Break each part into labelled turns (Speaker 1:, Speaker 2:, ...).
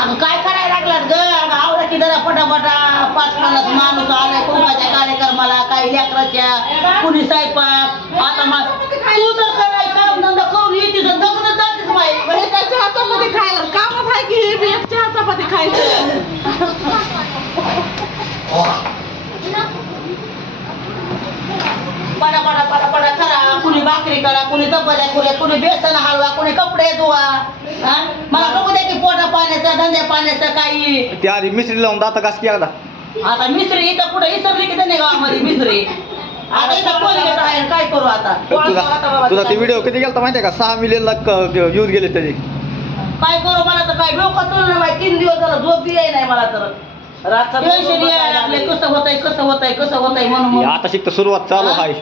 Speaker 1: अगं काय करायला लागलात ग? अगं आवडा की जरा पटापटा. पाच पन्नास माणूस आलाय कुंभाच्या कार्यक्रमाला काही लेकराच्या कुणी स्वयंपाक. आता मा तू कराय काम धंदा करून येते तर दगड जातेच माहिती
Speaker 2: हे त्याच्या हातामध्ये खायला आहे की हे बी? एकच्या हातामध्ये खायचं.
Speaker 1: पडा पडा पडा पडा करा. कुणी भाकरी करा कुणी करूया कुणी बेसन हलवा कुणी कपडे धुवा. हा? मला बघू दे की पोटा पाण्याचं धंद्या पाण्याचं काही.
Speaker 3: ती आधी मिसरी लावून दाता घास की एकदा.
Speaker 1: आता मिसरी इथं कुठं इसरली की त्याने गावामध्ये मिसरी? आता इथं कोण येत आहे काय करू आता?
Speaker 3: तुझा तुझा ते व्हिडिओ किती गेलता माहितीये का? सहा मिलियनला व्ह्यूज गेले त्याचे.
Speaker 1: काय करू? मला तर काय डोकं तुला नाही. तीन दिवस झालं झोप बी नाही मला तर.
Speaker 2: रातचा
Speaker 1: टेन्शन यायला लागले. कसं होतंय कसं होतंय कसं होतंय म्हणून
Speaker 3: हे
Speaker 1: मग
Speaker 3: आता शिकत सुरुवात चालू? आहे.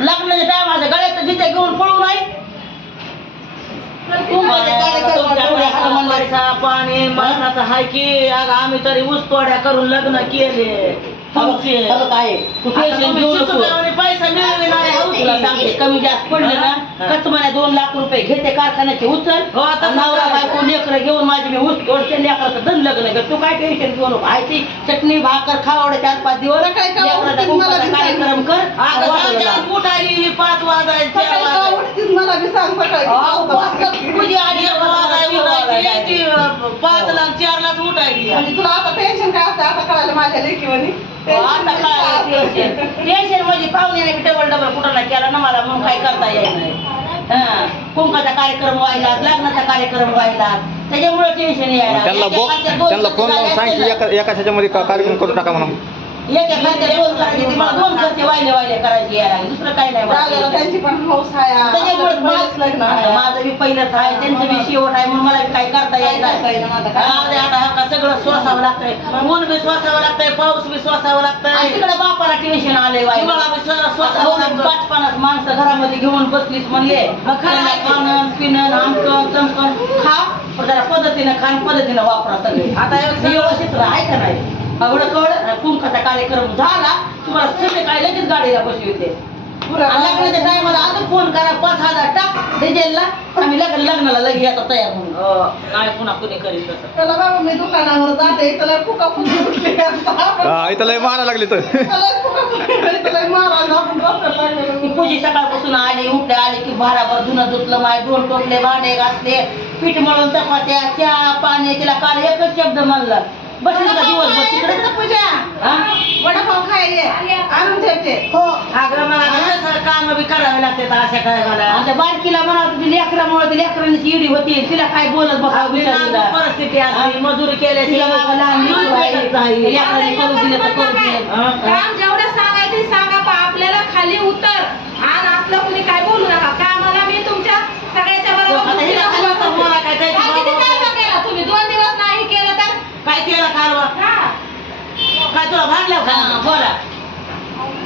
Speaker 1: लग्नाच्या टायमाच्या गळ्यात जिथे घेऊन पळू नाही कुंभाच्या कार्यक्रमाला
Speaker 2: पाणी मरणाचं हाय की अगं आम्ही तरी ऊस तोड्या करून लग्न केले.
Speaker 1: काय? टेन्शन घेऊ नको
Speaker 2: पैसा
Speaker 1: कमी जास्त पडले ना. कच म्हणे दोन लाख रुपये घेते कारखान्याचे उचल?
Speaker 2: हो,
Speaker 1: नवरा
Speaker 2: काय?
Speaker 1: बायको लेकरं घेऊन माझी मी ऊस तोडते लेकराचं दन लग्न कर. तू काय टेन्शन घेऊ नको? ती चटणी भाकर खावडे चार पाच दिवस
Speaker 2: मला
Speaker 1: कार्यक्रम कर
Speaker 2: पाच वाजायचे
Speaker 4: मला बी सांग सकाळी
Speaker 2: उठायची पाच ला चार उठायली
Speaker 4: म्हणजे तुला आता टेन्शन काय असतं आता कळालं माझ्या लेखी
Speaker 1: काय टेन्शन म्हणजे पाहुण्याने डबल डबल कुठं केला ना मला मग काय करता हा कुंकाचा कार्यक्रम व्हायला लग्नाचा कार्यक्रम व्हायला त्याच्यामुळे टेन्शन यायला.
Speaker 3: त्यांना
Speaker 1: एका खात्यात दोन
Speaker 3: त्यांना फोन लावून
Speaker 1: खर्च
Speaker 3: सांग की
Speaker 1: झाले
Speaker 3: एका एका ह्याच्यामध्ये कार्यक्रम करून टाका म्हणून?
Speaker 1: एका दोन करायचे मला दोन खर्च वाहिले वाहिले करायचे यायला. लागले. दुसरं काही नाही
Speaker 4: जागेला
Speaker 1: मला.
Speaker 4: त्यांची पण हौस आहे
Speaker 1: त्याच्यामुळे
Speaker 4: पहिलेच लग्न
Speaker 1: आता
Speaker 4: आहे.
Speaker 1: माझं बी पहिलंच आहे त्यांचं बी शेवट आहे म्हणून मला काही करता
Speaker 4: काय.
Speaker 1: नाही.
Speaker 2: आता हा सगळं श्वासावं लागतंय. ऊन बी श्वासावं लागतंय पाऊस बी श्वासावं लागतंय.
Speaker 1: तिकडे बापाला टेन्शन आलंय
Speaker 2: बी श्वासावं
Speaker 1: हो,
Speaker 2: लागतं.
Speaker 1: पाच पन्नास माणसं घरामध्ये घेऊन बसलीच म्हणले.
Speaker 2: आहे?
Speaker 1: खाणं पिणं आमकं तमकं खा. जरा पद्धतीनं खाण पद्धतीनं वापरा सगळे.
Speaker 2: आता
Speaker 1: व्यवस्थित राहाय का नाही? एवढं कळ. कुंकाचा कार्यक्रम झाला. तुम्हाला सगळे काय लगेच गाडीला
Speaker 4: पुरा
Speaker 1: आणि लग्नाच्या टायमाला अजून फोन करा पाच हजार टाक डिझेलला आम्ही लग्न लग्नाला लगे आता तयार म्हणून.
Speaker 2: हो, नाही पुन्हा कुणी करीत तसं
Speaker 4: त्याला बाबा मी दुकानावर जाते. त्याला फुका फुकी उठली.
Speaker 3: हा, इथं लय मारा लागली तर.
Speaker 1: ती. पूजी सकाळपासून आली उठले आली की भाराभर धुणं धुतलं माय दोन टोपले भांडे घासले पीठ मळून चपात्या चहा पाणी तिला काल एकच शब्द म्हणला. बसली का दिवसभर तिकडे?
Speaker 4: पूजा? वडापाव खायले आणून ठेवते.
Speaker 1: हो.
Speaker 2: अगं मला काम बी करावे लागते अशा काय मला.
Speaker 1: आता बारकीला म्हणा इडी होती. तिला काय बोलत बघा
Speaker 2: परिस्थिती असली मजुरी केल्याची
Speaker 1: तिला मागं लहान करू दिलं तर करू दिलं?
Speaker 5: काम जेवढं सांगायचं सांगा पण आपल्याला खाली उतर. आज असलं कुणी काय बोलू नका. कामाला मी तुमच्या सगळ्याच्या बरोबर
Speaker 2: काय त्याची
Speaker 5: हा, किती
Speaker 2: बाबा-
Speaker 5: कालवा केला तुम्ही दोन दिवस नाही केलं तर
Speaker 2: काय केलं कालवा
Speaker 5: हा.
Speaker 2: काय तुला भांडलं
Speaker 1: हा,
Speaker 2: का
Speaker 1: बोला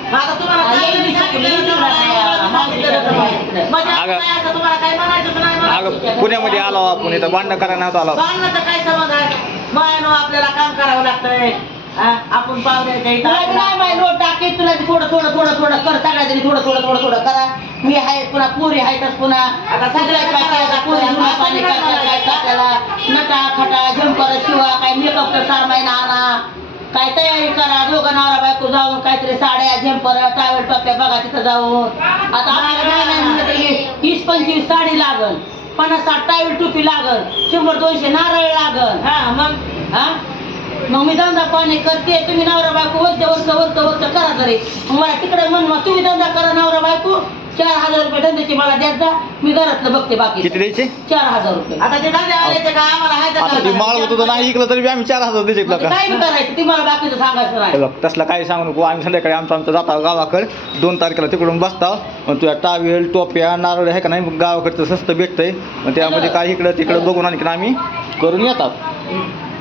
Speaker 2: आता तुम्हाला काय
Speaker 1: येईल
Speaker 2: नाही
Speaker 1: मी
Speaker 2: सांगितलं?
Speaker 1: सांगितलं
Speaker 2: तुम्हाला
Speaker 1: तुम्हाला.
Speaker 2: सांगितलं तुम्हाला. आता
Speaker 3: अगं.
Speaker 2: काय असं तुम्हाला काय म्हणायचं नाही म्हणायचं.
Speaker 3: अगं पुण्यामध्ये आलो आपण इथं. भांडणं करायला नव्हतं आलो.
Speaker 2: भांडणाचं काय संबंध आहे मायानो आपल्याला काम करावं लागतंय. हा? आपण पाहुण्याच्या इथं
Speaker 1: तुला बी नाही माहिती नोट टाकी तुला. बी थोडं थोडं थोडं थोडं कर सगळ्याजणी थोडं थोडं थोडं थोडं करा. मी आहे पुन्हा पुरी आहेतच पुन्हा. आता सगळ्या काय करायचं पुरी धुणं पाणी करता काय टाकायला नटा खटा झंपर शिवा काय मेकअपचं सामान आणा काय तयारी करा दोघं नवरा बायको जाऊन काहीतरी साड्या झंपर टावेल टोप्या बघा तिथं जाऊन. आता आपल्याला तरी वीस पंचवीस साडी लागल. पन्नास साठ टावेल टोपी लागल. शंभर दोनशे नारळ लागल.
Speaker 2: हा मग?
Speaker 1: हा? मग मी धंदा पाणी करते. तुम्ही नवरा बायको वरच वरच वरच वरच करा तरी मला तिकडे म्हण मग तुम्ही धंदा करा नवरा बायको. चार हजार रुपये धंद्याची मला द्यात जा मी घरातलं बघते बाकी
Speaker 3: किती द्यायचे?
Speaker 1: चार हजार रुपये.
Speaker 2: आता ते धंदे आल्याचे का आम्हाला हाय तर
Speaker 3: आता ती
Speaker 2: करायचं.
Speaker 3: माळ होतं तर नाही ऐकलं तरी बी आम्ही चार हजार द्यायचे
Speaker 1: मग ते
Speaker 3: का?
Speaker 1: काय बी करायचं ती मला बाकीचं सांगायचं नाही.
Speaker 3: हे बघ तसला काही सांगू नको. आम्ही संध्याकाळी आमचं आमचं जाता गावाकडे. दोन तारखेला तिकडून बसता मग तुझ्या टावेल टोप्या नारळ आहे का नाही मग गावाकडचं स्वस्त भेटतंय. मग त्यामध्ये काही इकडं तिकडं बघून आणखी आम्ही करून येतात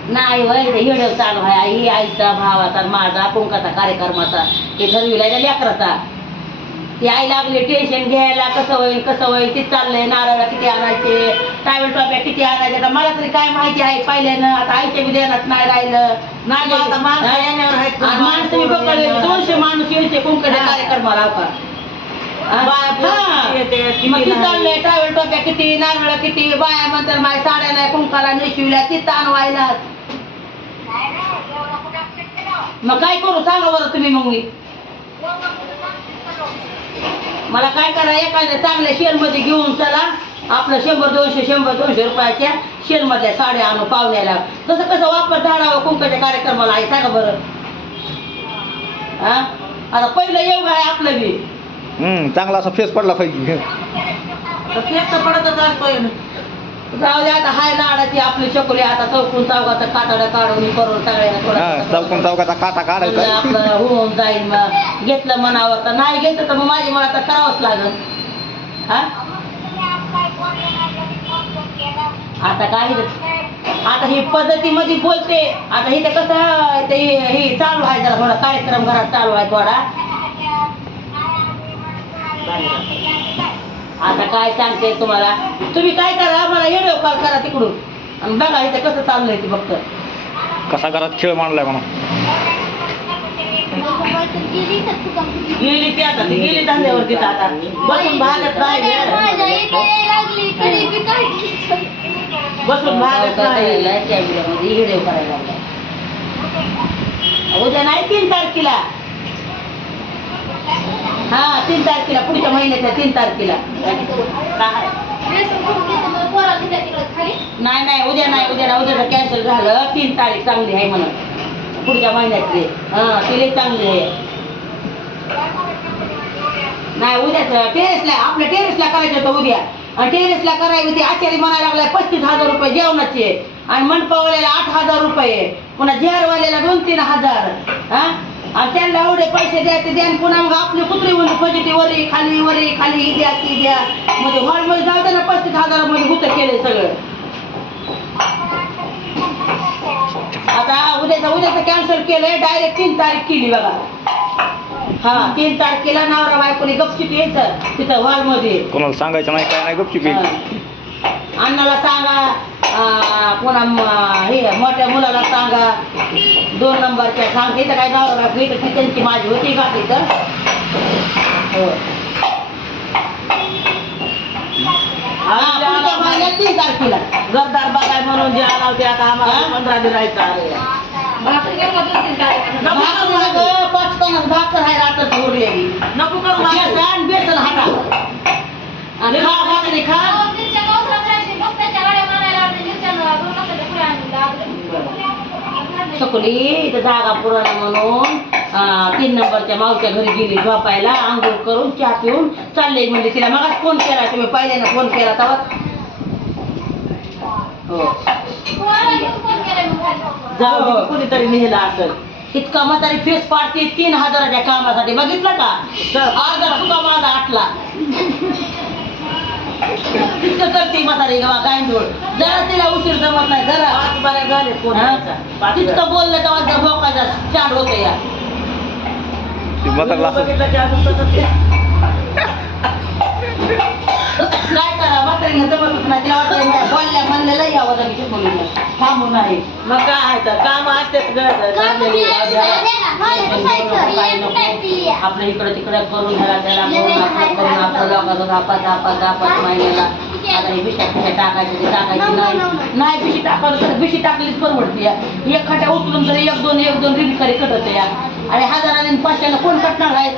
Speaker 1: नाही वय ते हिडव चालू आहे. आई आईचा भावाचा माझा कुंकाचा कार्यक्रमाचा. हे ठरविलाय त्या लेकराचा. आई लागली टेन्शन घ्यायला कसं होईल कसं होईल ते चाललंय नारळ किती आणायचे टावेल टोप्या किती आणायचे. आता मला तरी काय माहिती आहे पहिल्यानं आता आईच्या बी ध्यानात नाही राहिलं.
Speaker 2: नाही आता माणसं
Speaker 1: बी बघायला दोनशे माणूस यायचे कुंकाच्या कार्यक्रमाला हो का
Speaker 2: बाया पोरं किती येते, किती
Speaker 1: मग ती
Speaker 2: नाही.
Speaker 1: चाललंय? ट्रॅव्हल टोप्या किती नारळ किती? बाया म्हणतात माझ्या साड्या नाही कुंकाला नेशिवल्या ती ताण व्हायला मग काय करू? सांगा बरं तुम्ही मग मी. मला काय करा एखाद्या चांगल्या शेलमध्ये घेऊन चला. आपलं शंभर दोनशे शंभर दोनशे रुपयाच्या शेलमधल्या साड्या आणू पाहुण्याला. कसं कसं वापर झाडावं कुंकाच्या कार्यक्रमाला आहे सांगा बरं. हा? आता पहिलं येऊ आहे आपलं बी.
Speaker 3: चांगला असा फेस पडला पाहिजे.
Speaker 2: तर तेच तर पडतच असतोय.
Speaker 1: जाऊ दे आता हाय लाडाची आपली चकोली आता चौकून चौकाचं कातडं काढून करून सगळ्यांना
Speaker 3: हा
Speaker 1: थोडं
Speaker 3: चौकून चौकाचा काटा
Speaker 1: म्हणलं
Speaker 3: काढायचा
Speaker 1: आपलं होऊन जाईल मग. घेतलं मनावर तर नाही घेतलं तर मग माझी मला तर करावंच लागल. हा? आता काय आता ही पद्धतीमध्ये बोलते. आता हे कसं ते हे चालू आहे जरा थोडा. कार्यक्रम घरात चालू आहे थोडा. आता काय सांगते तुम्हाला? तुम्ही काय करा मला व्हिडिओ कॉल करा तिकडून. आणि बघा इथं कसं चाललंय ते फक्त.
Speaker 3: कसा घरात खेळ मांडलाय म्हणून.
Speaker 2: गेली ती आता ती गेली धंद्यावर तिथं आता. बसून भागत नाही बसून भागत नाही.
Speaker 1: व्हिडिओ करायला लागलाय. उद्या नाही तीन तारखेला. हा तीन तारखेला पुढच्या महिन्याच्या तीन तारखेला. काय? नाही नाही उद्या नाही उद्या उद्या कॅन्सल झालं. तीन तारीख चांगली आहे म्हणून. पुढच्या महिन्यातली. हा तिले चांगली आहे. नाही उद्याच टेरेसला आपल्या टेरेसला करायचं होतं उद्या. आणि टेरेसला करायचं ते आचारी म्हणायला लागलाय पस्तीस हजार रुपये जेवणाचे. आणि मनपावलेला आठ हजार रुपये. पुन्हा जेरवाल्याला दोन तीन हजार. हा? आणि त्यांना एवढे पैसे द्यायचे द्या आणि पुन्हा मग आपली कुत्री म्हणजे फजिती वरी खाली वरी खाली ही द्या ती द्या. म्हणजे हॉलमध्ये जाऊ पस्तीस हजारामध्ये होतं केलंय सगळं. आता उद्याचं उद्याचं कॅन्सल केलंय डायरेक्ट तीन तारीख केली बघा. हा तीन तारखेला नवरा बायकोने गपचिप यायचं तिथं हॉलमध्ये.
Speaker 3: कोणाला सांगायचं नाही काय नाही गपची
Speaker 1: हा. अण्णाला सांगा अं, पुन्हा हे मोठ्या मुलाला सांगा. दोन नंबरच्या सांग इथं काय नवरा बायको इथं ती त्यांची माझी होती का तिथं? हो. तीन तारखेला.
Speaker 2: घरदार बघाय म्हणून जे आला होते आता आम्हाला? पंधरा दिन राहायचं आले
Speaker 1: पाच कणस भाकर आहे रात्र उरलेली.
Speaker 2: नको करू
Speaker 1: बेसन हाटा. आणि खा भाकरी खा. चकुली इथं जागा पुराणा म्हणून तीन नंबरच्या मावच्या घरी गेली झोपायला आंघोळ करून चहा पिऊन चालले. म्हणजे तिला मग फोन केला तुम्ही पहिल्यांदा फोन केला तेव्हा हो.
Speaker 2: जाऊ कुणीतरी नेलं असेल.
Speaker 1: इतका म्हातारी फेस पाडते तीन हजाराच्या कामासाठी. बघितलं का? अर्धा माझा आटला इतकं करते म्हातारी गावा गायंदोळ जरा तिला उशीर जमत नाही जरा
Speaker 2: पाच झाले
Speaker 1: हा? तितकं बोललं तेव्हा त्या भोकाचा चाड होते या
Speaker 3: म्हातारला असं
Speaker 2: बघितलं की अजून तसंच आहे.
Speaker 1: काय करा जमतच नाही तिला बोलल्या म्हणलेलं यावं लागेल शिकवलेलं थांबून नाही
Speaker 2: मग काय आहे तर काम असतेच गरज काढलेली.
Speaker 1: आपलं इकडं तिकडं करून ह्याला त्याला करून आपलं करून आपलं लोकांचं दापा दापा दापा महिन्याला आता हे बिशा पिशा टाकायची ते टाकायची नाही. नाही बिशी तर बिशी टाकलीच परवडते या. एक खट्या उचलून तरी एक दोन एक दोन रिबी करी कटत या. आणि हजाराने पाचशेला कोण कटणार आहे?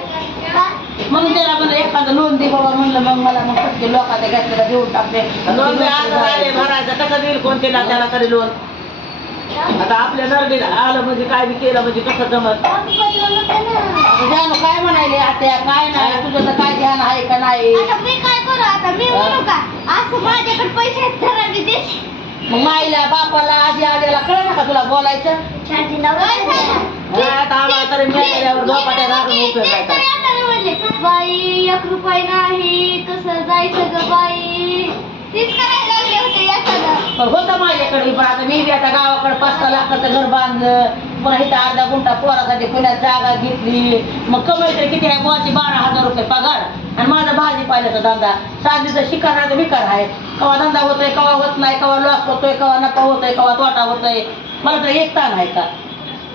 Speaker 1: म्हणून त्याला म्हणलं एखादं लोन दे बाबा म्हणलं मग मला मग पटके लोकांच्या घेतलेला देऊन टाकते.
Speaker 2: लोन आले भरायचं कसं देईल कोणते ना त्याला तरी लोन आता आपल्या नरबीला आलं म्हणजे काय बी केलं म्हणजे कसं जमत
Speaker 1: जाणू काय म्हणायले आता काय नाही तुझं तर काय ध्यान आहे का नाही
Speaker 6: आता मी काय करू आता मी म्हणू का असं माझ्याकडे पैसे आहेत तर मी देश
Speaker 1: मग माईला बापाला आधी आलेला कळलं का तुला बोलायचं
Speaker 2: आता आम्हाला तरी मिळाल्यावर झोपाट्या लागून उपयोग काय
Speaker 6: बाई एक रुपये नाही कसं जायचं ग बाई तीच करायला लागले होते एखादं
Speaker 1: पण होतं माझ्याकडे पण आता मी बी आता गावाकडे पाच सहा लाखाचं घर बांधलं. पुन्हा इथं अर्धा गुंठा पोरासाठी पुण्यात जागा घेतली. मग कमाई तर किती आहे? बुवाची बारा हजार रुपये पगार. आणि माझा भाजीपाल्याचा धंदा. साधीचा शिकार आहे विकार आहे. कवा धंदा होतोय कवा होत नाही कवा लॉस होतोय कवा नफा होतोय कवा तोटा होतोय. मला तर एक ताण आहे का?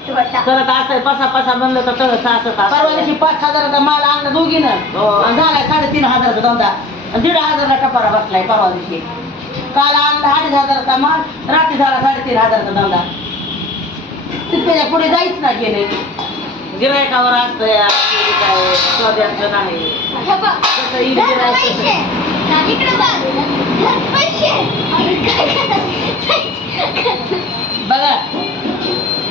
Speaker 2: करत असं पसा पसा म्हणलं तर तळ सासत
Speaker 1: परवा दिवशी पाच हजाराचा माल आणला दोघीनं.
Speaker 2: हो.
Speaker 1: आणि झालाय साडेतीन हजाराचा धंदा. दीड हजारला टपारा बसलाय परवा दिवशी काल आणला अडीच हजाराचा माल रात्री झाला साडेतीन हजाराचा धंदा त्याच्या पुढे जायच ना गेले
Speaker 2: गिरायकावर असतं या काय सौद्याचं नाही
Speaker 6: हे बघ.
Speaker 2: कसं येईल गिऱ्हाईक
Speaker 6: इकडं बघ. धर पैसे. आणि काय करायचं?
Speaker 1: बघा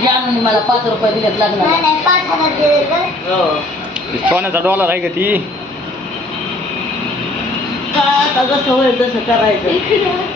Speaker 1: जानूने मला पाच रुपये दिलेत
Speaker 6: नाही पाच हजार दिले तर
Speaker 2: हो
Speaker 3: सोन्याचा डॉलर आहे का ती
Speaker 2: आता जसं होईल तसं करायचं.